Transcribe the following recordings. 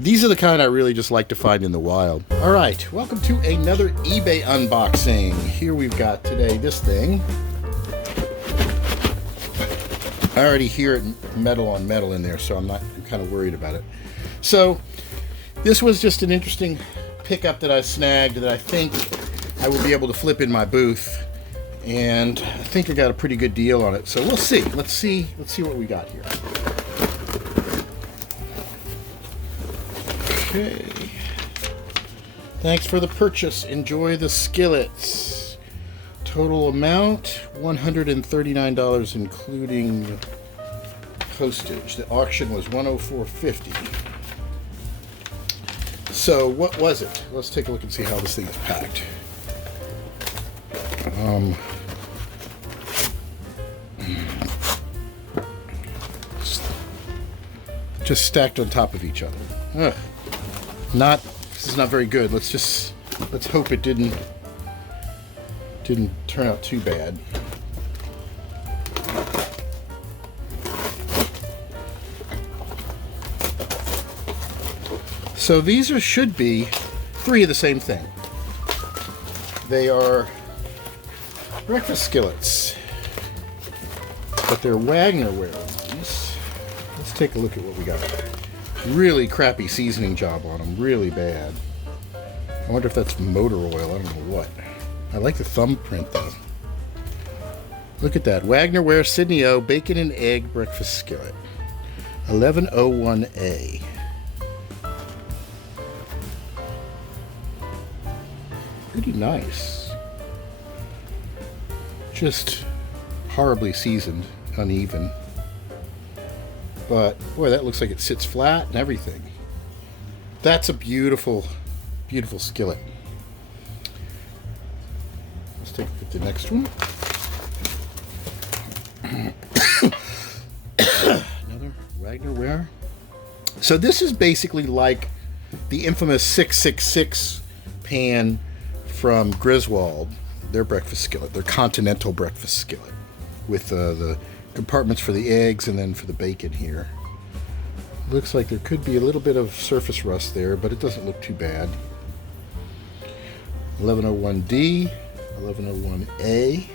These are the kind I really just like to find in the wild. All right, welcome to another eBay unboxing. Here we've got today this thing. I already hear it metal on metal in there, so I'm kind of worried about it. So this was just an interesting pickup that I snagged that I think I will be able to flip in my booth, and I think I got a pretty good deal on it. So we'll see. Let's see what we got here. Okay. Thanks for the purchase. Enjoy the skillets. Total amount $139, including postage. The auction was $104.50. So what was it? Let's take a look and see how this thing is packed. Just stacked on top of each other. Ugh. This is not very good. Let's hope it didn't turn out too bad. So these should be three of the same thing. They are breakfast skillets, but they're Wagnerware ones. Let's take a look at what we got. Really crappy seasoning job on them, really bad. I wonder if that's motor oil, I don't know what. I like the thumbprint though. Look at that, Wagnerware Sydney O Bacon and Egg Breakfast Skillet. 1101A. Pretty nice. Just horribly seasoned, uneven. But boy, that looks like it sits flat and everything. That's a beautiful, beautiful skillet. Let's take a look at the next one. Another Wagnerware. So this is basically like the infamous 666 pan from Griswold, their breakfast skillet, their continental breakfast skillet, with the compartments for the eggs and then for the bacon here. Looks like there could be a little bit of surface rust there, but it doesn't look too bad. 1101D, 1101A.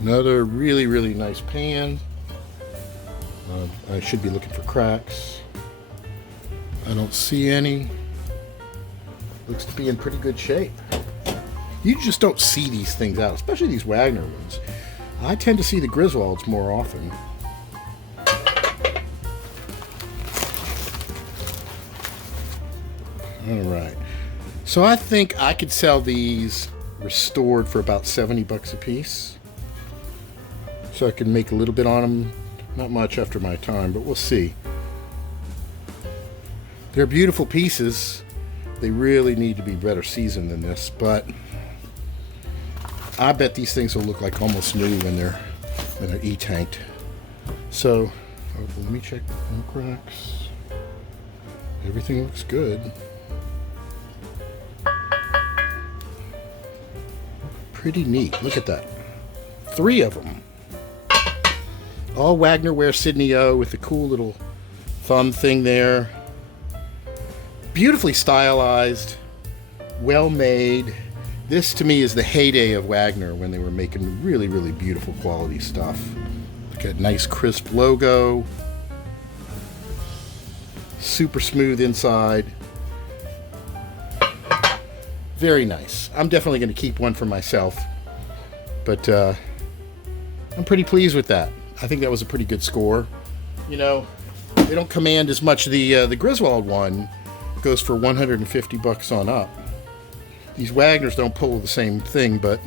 Another really, really nice pan. I should be looking for cracks. I don't see any. Looks to be in pretty good shape. You just don't see these things out, especially these Wagner ones. I tend to see the Griswolds more often. Alright. So I think I could sell these restored for about 70 bucks a piece. So I can make a little bit on them. Not much after my time, but we'll see. They're beautiful pieces. They really need to be better seasoned than this, but I bet these things will look like almost new when they're e-tanked. So let me check. No cracks. Everything looks good. Pretty neat. Look at that. 3 of them. All Wagnerware Sydney O with the cool little thumb thing there. Beautifully stylized, well made. This to me is the heyday of Wagner when they were making really, really beautiful quality stuff. Look at nice crisp logo. Super smooth inside. Very nice. I'm definitely going to keep one for myself. But I'm pretty pleased with that. I think that was a pretty good score. You know, they don't command as much. The Griswold one goes for 150 bucks on up. These Wagners don't pull the same thing, but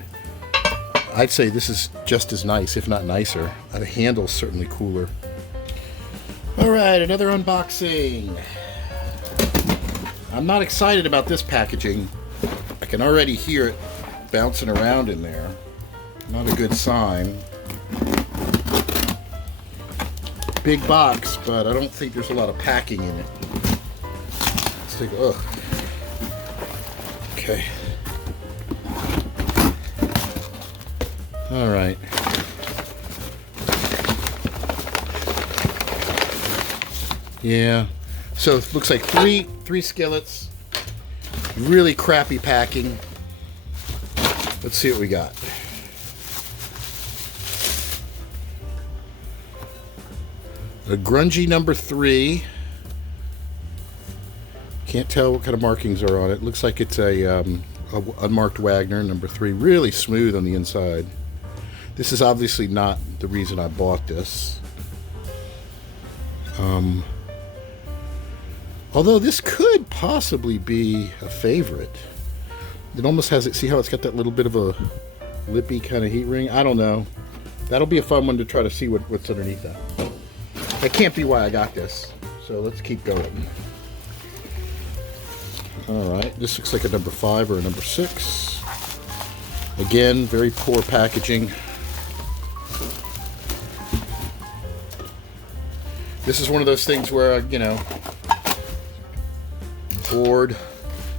I'd say this is just as nice, if not nicer. The handle's certainly cooler. Alright, another unboxing. I'm not excited about this packaging. I can already hear it bouncing around in there. Not a good sign. Big box, but I don't think there's a lot of packing in it. Let's take a look. Okay. All right. Yeah. So it looks like three skillets. Really crappy packing. Let's see what we got. A grungy number 3. Can't tell what kind of markings are on it. Looks like it's a unmarked Wagner number 3. Really smooth on the inside. This is obviously not the reason I bought this. Although this could possibly be a favorite. It almost has it. See how it's got that little bit of a lippy kind of heat ring? I don't know. That'll be a fun one to try to see what's underneath that. That can't be why I got this. So let's keep going. Alright, this looks like a number 5 or a number 6. Again, very poor packaging. This is one of those things where, you know, bored,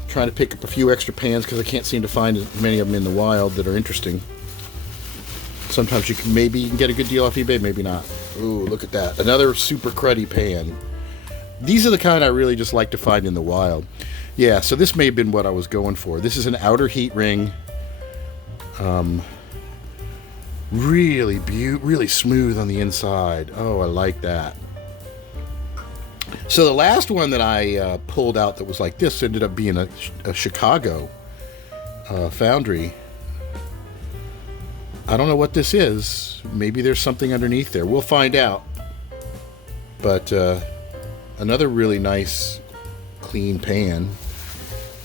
trying to pick up a few extra pans because I can't seem to find many of them in the wild that are interesting. Sometimes you can get a good deal off eBay, maybe not. Ooh, look at that. Another super cruddy pan. These are the kind I really just like to find in the wild. Yeah, so this may have been what I was going for. This is an outer heat ring. Really smooth on the inside. Oh, I like that. So the last one that I pulled out that was like this ended up being a Chicago foundry. I don't know what this is. Maybe there's something underneath there. We'll find out. But another really nice clean pan.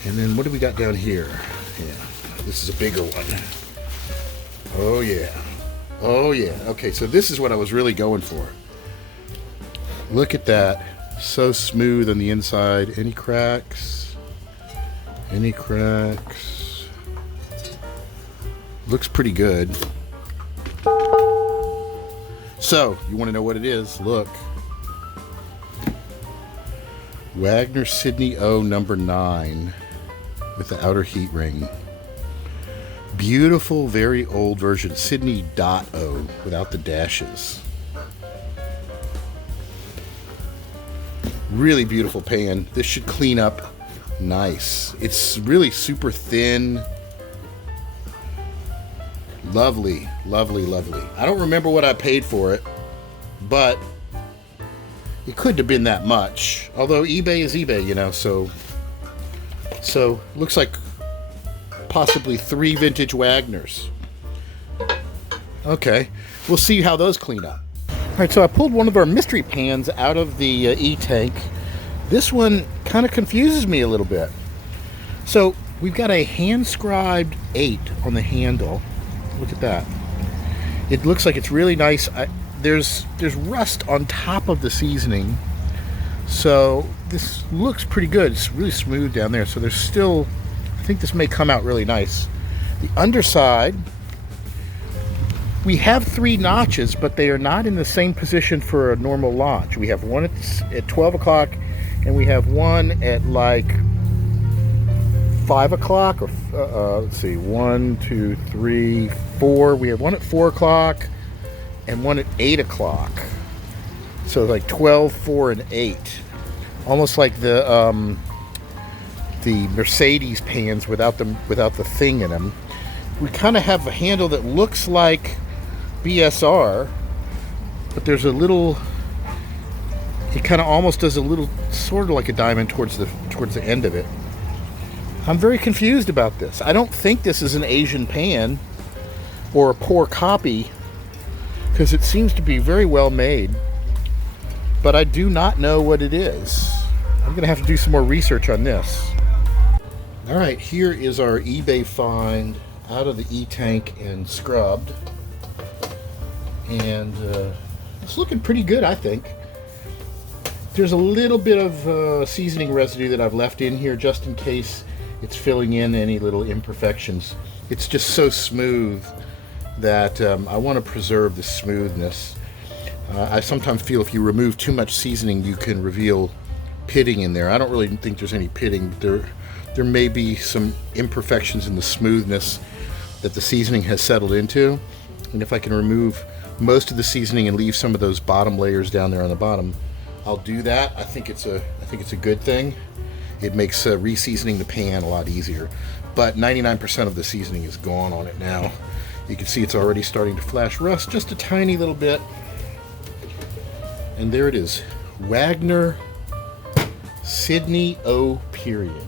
And then what do we got down here? Yeah, this is a bigger one. Oh yeah. Oh yeah. Okay, so this is what I was really going for. Look at that. So smooth on the inside. Any cracks? Any cracks? Looks pretty good. So, you want to know what it is? Look. Wagner Sydney O number 9 with the outer heat ring. Beautiful, very old version. Sydney .O without the dashes. Really beautiful pan. This should clean up nice. It's really super thin. Lovely, lovely, lovely. I don't remember what I paid for it, but it couldn't have been that much. Although eBay is eBay, you know, so looks like possibly 3 vintage Wagners. Okay, we'll see how those clean up. All right, so I pulled one of our mystery pans out of the E-tank. This one kind of confuses me a little bit. So we've got a hand-scribed 8 on the handle. Look at that. It looks like it's really nice. There's rust on top of the seasoning. So this looks pretty good. It's really smooth down there. So there's still, I think this may come out really nice. The underside, we have 3 notches, but they are not in the same position for a normal launch. We have one at 12 o'clock, and we have one at like 5 o'clock, or let's see, 1, 2, 3, 4. We have one at 4 o'clock and one at 8 o'clock. So like 12, 4, and 8. Almost like the Mercedes pans without the thing in them. We kind of have a handle that looks like BSR, but there's a little, it kind of almost does a little, sort of like a diamond towards the end of it. I'm very confused about this. I don't think this is an Asian pan or a poor copy, because it seems to be very well made, but I do not know what it is. I'm gonna have to do some more research on this. All right, here is our eBay find out of the E-tank and scrubbed. And it's looking pretty good, I think. There's a little bit of seasoning residue that I've left in here just in case it's filling in any little imperfections. It's just so smooth that I want to preserve the smoothness. I sometimes feel if you remove too much seasoning, you can reveal pitting in there. I don't really think there's any pitting. There may be some imperfections in the smoothness that the seasoning has settled into. And if I can remove most of the seasoning and leave some of those bottom layers down there on the bottom, I'll do that. I think it's a good thing. It makes re-seasoning the pan a lot easier. But 99% of the seasoning is gone on it now. You can see it's already starting to flash rust just a tiny little bit. And there it is. Wagner Sydney O period.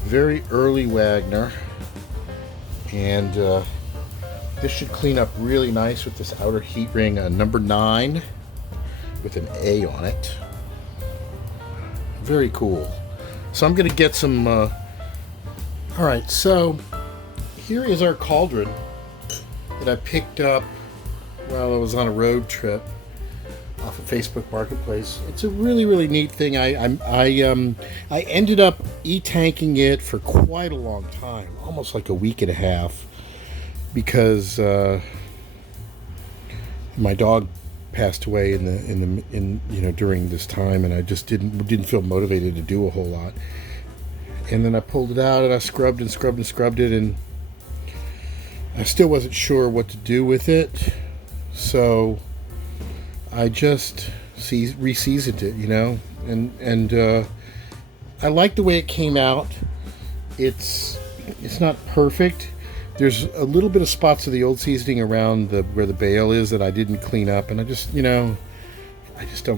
Very early Wagner. And this should clean up really nice with this outer heat ring, number 9 with an A on it. Very cool. So I'm going to get some... Alright, so here is our cauldron that I picked up while I was on a road trip off of Facebook Marketplace. It's a really, really neat thing. I ended up e-tanking it for quite a long time, almost like a week and a half, because my dog passed away during this time, and I just didn't feel motivated to do a whole lot. And then I pulled it out and I scrubbed and scrubbed and scrubbed it, and I still wasn't sure what to do with it. So I just re-seasoned it, and I like the way it came out. It's not perfect. There's a little bit of spots of the old seasoning around where the bale is that I didn't clean up, and I just don't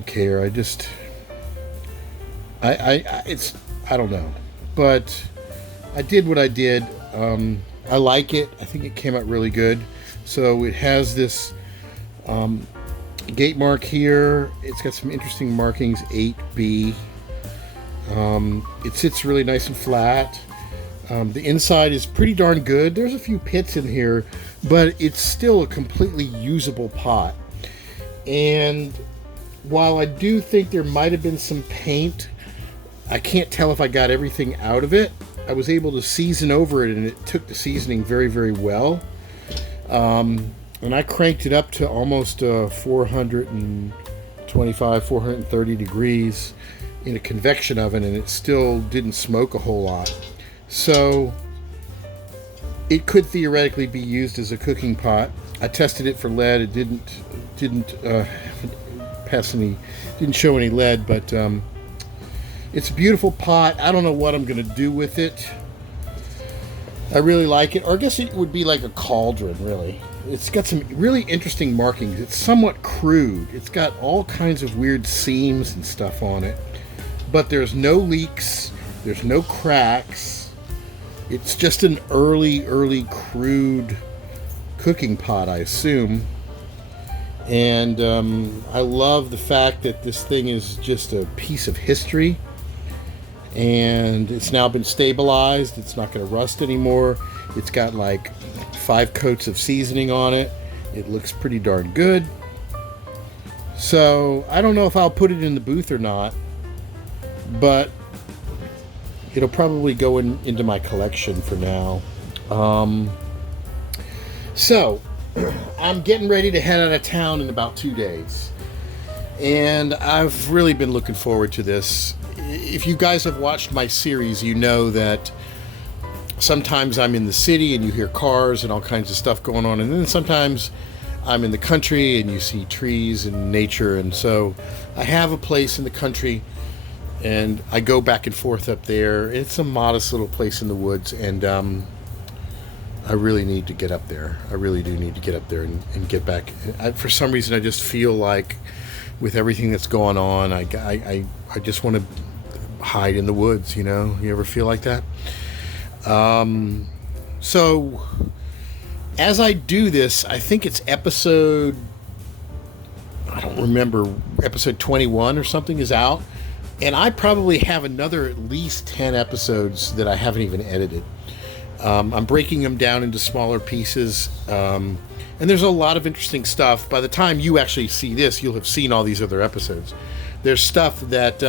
care. I don't know, but I did what I did. I like it. I think it came out really good. So it has this gate mark here. It's got some interesting markings, 8B. It sits really nice and flat. The inside is pretty darn good. There's a few pits in here, but it's still a completely usable pot. And while I do think there might have been some paint, I can't tell if I got everything out of it. I was able to season over it, and it took the seasoning very, very well. And I cranked it up to almost 425, 430 degrees in a convection oven, and it still didn't smoke a whole lot. So it could theoretically be used as a cooking pot. I tested it for lead. It didn't show any lead, but it's a beautiful pot. I don't know what I'm going to do with it. I really like it. Or I guess it would be like a cauldron, really. It's got some really interesting markings. It's somewhat crude. It's got all kinds of weird seams and stuff on it. But there's no leaks. There's no cracks. It's just an early crude cooking pot, I assume. And I love the fact that this thing is just a piece of history. And it's now been stabilized. It's not going to rust anymore. It's got like 5 coats of seasoning on it. It looks pretty darn good. So I don't know if I'll put it in the booth or not, but it'll probably go into my collection for now. So I'm getting ready to head out of town in about 2 days, and I've really been looking forward to this. If you guys have watched my series, you know that sometimes I'm in the city and you hear cars and all kinds of stuff going on, and then sometimes I'm in the country and you see trees and nature. And so I have a place in the country, and I go back and forth up there. It's a modest little place in the woods, and I really need to get up there. I really do need to get up there and get back. For some reason, I just feel like with everything that's going on, I just want to hide in the woods, You ever feel like that? So as I do this, I think it's episode 21 or something is out. And I probably have another at least 10 episodes that I haven't even edited. I'm breaking them down into smaller pieces. And there's a lot of interesting stuff. By the time you actually see this, you'll have seen all these other episodes. There's stuff that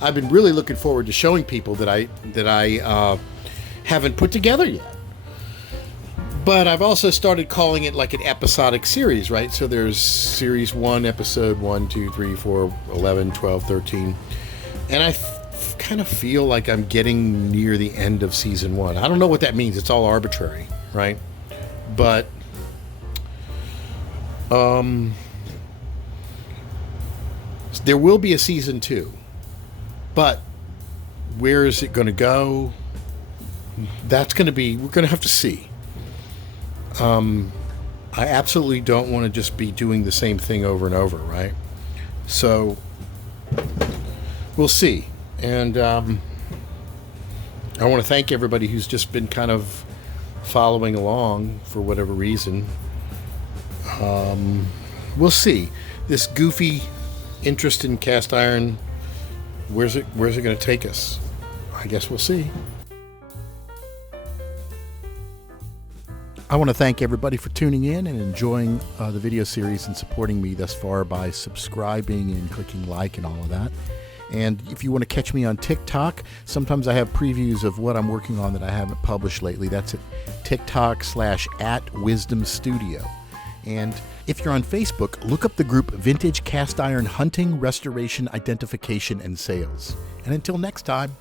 I've been really looking forward to showing people that I haven't put together yet. But I've also started calling it like an episodic series, right? So there's series 1, episode 1, 2, 3, 4, 11, 12, 13. And I kind of feel like I'm getting near the end of season 1. I don't know what that means. It's all arbitrary, right? But There will be a season 2, but where is it going to go? We're going to have to see. I absolutely don't want to just be doing the same thing over and over, right? So we'll see. And I want to thank everybody who's just been kind of following along for whatever reason. We'll see. This goofy interest in cast iron, where's it going to take us? I guess we'll see. I want to thank everybody for tuning in and enjoying the video series and supporting me thus far by subscribing and clicking like and all of that. And if you want to catch me on TikTok, sometimes I have previews of what I'm working on that I haven't published lately. That's at TikTok/@WisdomStudio. And if you're on Facebook, look up the group Vintage Cast Iron Hunting, Restoration, Identification, and Sales. And until next time,